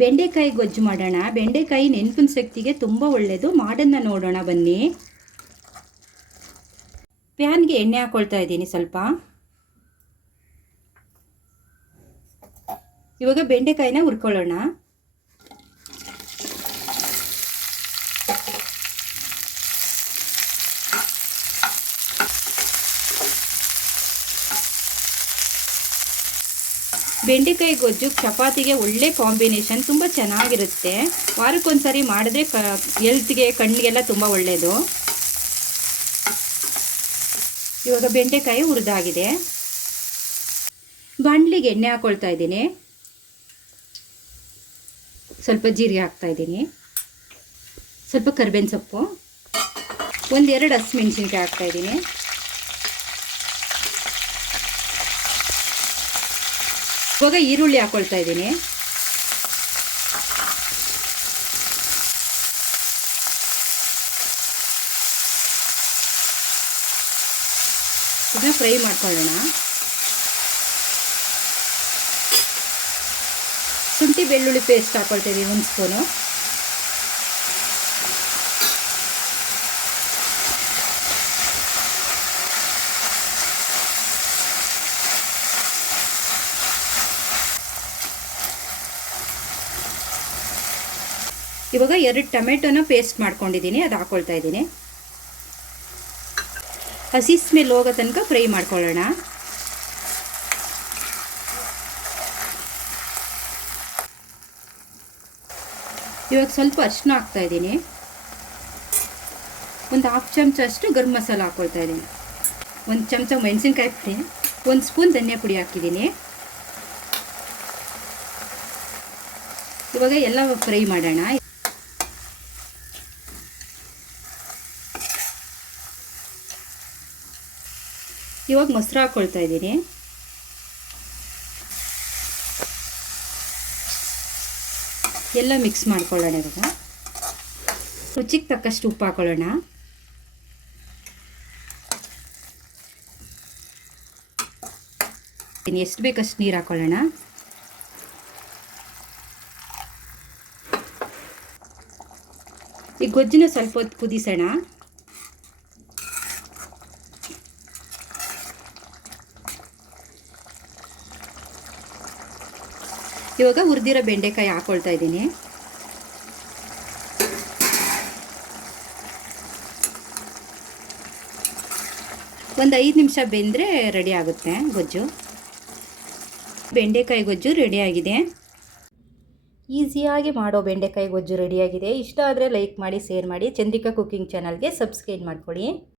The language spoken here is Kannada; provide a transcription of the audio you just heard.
ಬೆಂಡೆಕಾಯಿ ಗೊಜ್ಜು ಮಾಡೋಣ. ಬೆಂಡೆಕಾಯಿ ನೆನಪಿನ ಶಕ್ತಿಗೆ ತುಂಬ ಒಳ್ಳೆಯದು. ಮಾಡೋದನ್ನ ನೋಡೋಣ ಬನ್ನಿ. ಪ್ಯಾನ್ಗೆ ಎಣ್ಣೆ ಹಾಕ್ಕೊಳ್ತಾ ಇದ್ದೀನಿ ಸ್ವಲ್ಪ. ಇವಾಗ ಬೆಂಡೆಕಾಯಿನ ಹುರ್ಕೊಳ್ಳೋಣ. ಬೆಂಡೆಕಾಯಿ ಗೊಜ್ಜು ಚಪಾತಿಗೆ ಒಳ್ಳೆ ಕಾಂಬಿನೇಷನ್, ತುಂಬ ಚೆನ್ನಾಗಿರುತ್ತೆ. ವಾರಕ್ಕೊಂದ್ಸರಿ ಮಾಡಿದ್ರೆ ಹೆಲ್ತ್ಗೆ ಕಣ್ಣಿಗೆಲ್ಲ ತುಂಬ ಒಳ್ಳೆಯದು. ಇವಾಗ ಬೆಂಡೆಕಾಯಿ ಹುರಿದಾಗಿದೆ. ಬಾಣಲಿಗೆ ಎಣ್ಣೆ ಹಾಕ್ಕೊಳ್ತಾ ಇದ್ದೀನಿ. ಸ್ವಲ್ಪ ಜೀರಿಗೆ ಹಾಕ್ತಾ ಇದ್ದೀನಿ, ಸ್ವಲ್ಪ ಕರಿಬೇವಿನ ಸೊಪ್ಪು, 1-2 ಹಸಿಮೆಣಸಿನ್ಕಾಯಿ ಹಾಕ್ತಾ ಇದ್ದೀನಿ. ಇವಾಗ ಈರುಳ್ಳಿ ಹಾಕ್ಕೊಳ್ತಾ ಇದ್ದೀನಿ. ಇದನ್ನ ಫ್ರೈ ಮಾಡ್ಕೊಳ್ಳೋಣ. ಶುಂಠಿ ಬೆಳ್ಳುಳ್ಳಿ ಪೇಸ್ಟ್ ಹಾಕ್ಕೊಳ್ತಾ ಇದ್ದೀನಿ 1 ಸ್ಪೂನು. ಇವಾಗ 2 ಟೊಮೆಟೊನ ಪೇಸ್ಟ್ ಮಾಡ್ಕೊಂಡಿದ್ದೀನಿ, ಅದು ಹಾಕ್ಕೊಳ್ತಾ ಇದ್ದೀನಿ. ಹಸಿ ಸ್ಮೆಲ್ ಹೋಗೋ ತನಕ ಫ್ರೈ ಮಾಡ್ಕೊಳ್ಳೋಣ. ಇವಾಗ ಸ್ವಲ್ಪ ಅರಿಶಿನ ಹಾಕ್ತಾ ಇದ್ದೀನಿ. 1/2 ಚಮಚ ಅಷ್ಟು ಗರಂ ಮಸಾಲ ಹಾಕ್ಕೊಳ್ತಾ ಇದ್ದೀನಿ. 1 ಚಮಚ ಮೆಣಸಿನ್ಕಾಯಿ ಪುಡಿ, 1 ಸ್ಪೂನ್ ಧನಿಯಾ ಪುಡಿ ಹಾಕಿದ್ದೀನಿ. ಇವಾಗ ಎಲ್ಲ ಫ್ರೈ ಮಾಡೋಣ. ಇವಾಗ ಮೊಸರು ಹಾಕ್ಕೊಳ್ತಾ ಇದ್ದೀನಿ. ಎಲ್ಲ ಮಿಕ್ಸ್ ಮಾಡ್ಕೊಳ್ಳೋಣ. ಇವಾಗ ರುಚಿಗೆ ತಕ್ಕಷ್ಟು ಉಪ್ಪು ಹಾಕೊಳ್ಳೋಣ. ಎಷ್ಟು ಬೇಕಷ್ಟು ನೀರು ಹಾಕೊಳ್ಳೋಣ. ಈ ಗೊಜ್ಜನ್ನ ಸ್ವಲ್ಪ ಹೊತ್ತು ಕುದಿಸೋಣ. ಇವಾಗ ಹುರಿದಿರೋ ಬೆಂಡೆಕಾಯಿ ಹಾಕ್ಕೊಳ್ತಾ ಇದ್ದೀನಿ. ಒಂದು 5 ನಿಮಿಷ ಬೆಂದರೆ ರೆಡಿ ಆಗುತ್ತೆ ಗೊಜ್ಜು. ಬೆಂಡೆಕಾಯಿ ಗೊಜ್ಜು ರೆಡಿಯಾಗಿದೆ. ಈಸಿಯಾಗಿ ಮಾಡೋ ಬೆಂಡೆಕಾಯಿ ಗೊಜ್ಜು ರೆಡಿಯಾಗಿದೆ. ಇಷ್ಟ ಆದರೆ ಲೈಕ್ ಮಾಡಿ, ಶೇರ್ ಮಾಡಿ. ಚಂದ್ರಿಕಾ ಕುಕಿಂಗ್ ಚಾನಲ್ಗೆ ಸಬ್ಸ್ಕ್ರೈಬ್ ಮಾಡ್ಕೊಳ್ಳಿ.